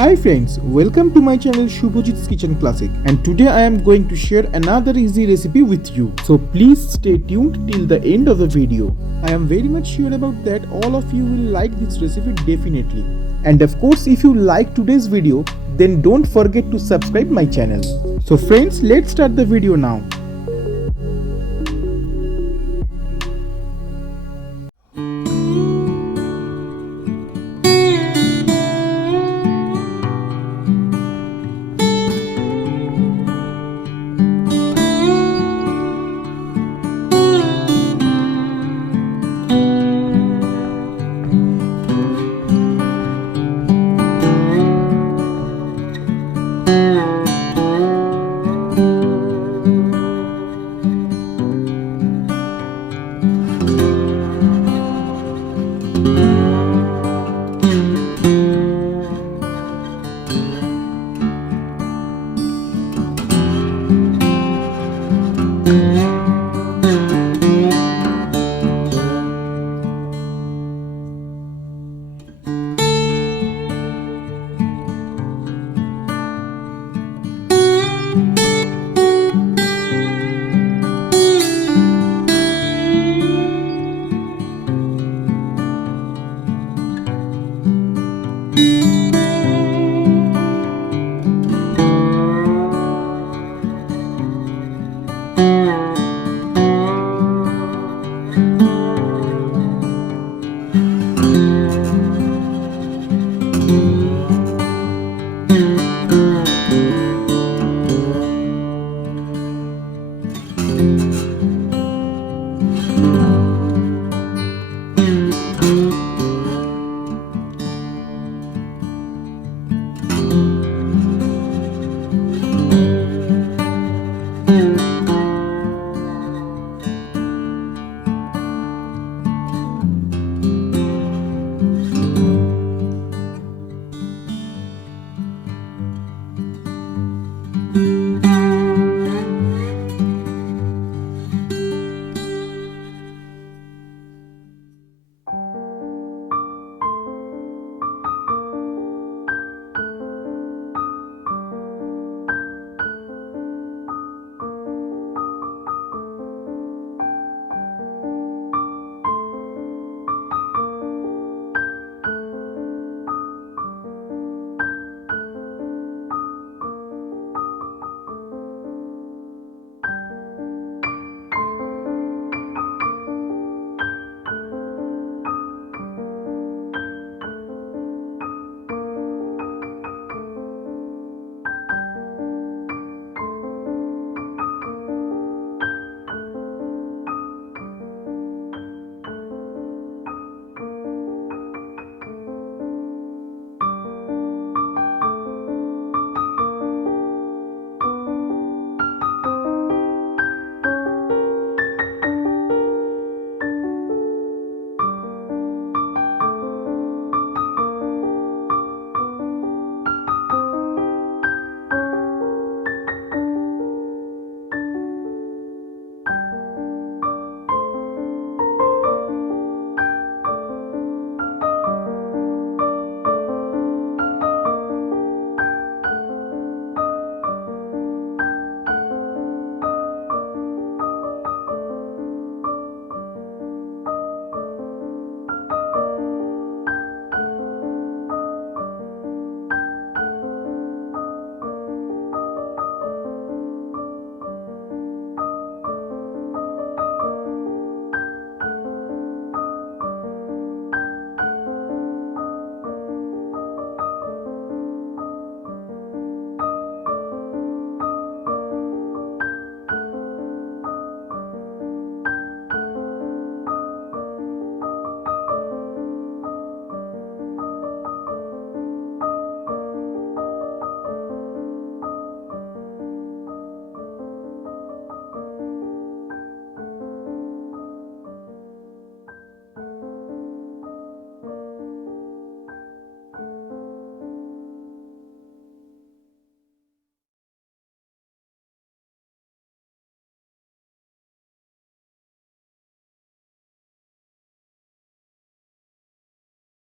Hi friends, welcome to my channel Shubhajit's Kitchen Classic, and today I am going to share another easy recipe with you. So please stay tuned till the end of the video. I am very much sure about that all of you will like this recipe definitely. And of course, if you like today's video, then don't forget to subscribe my channel. So friends, let's start the video now.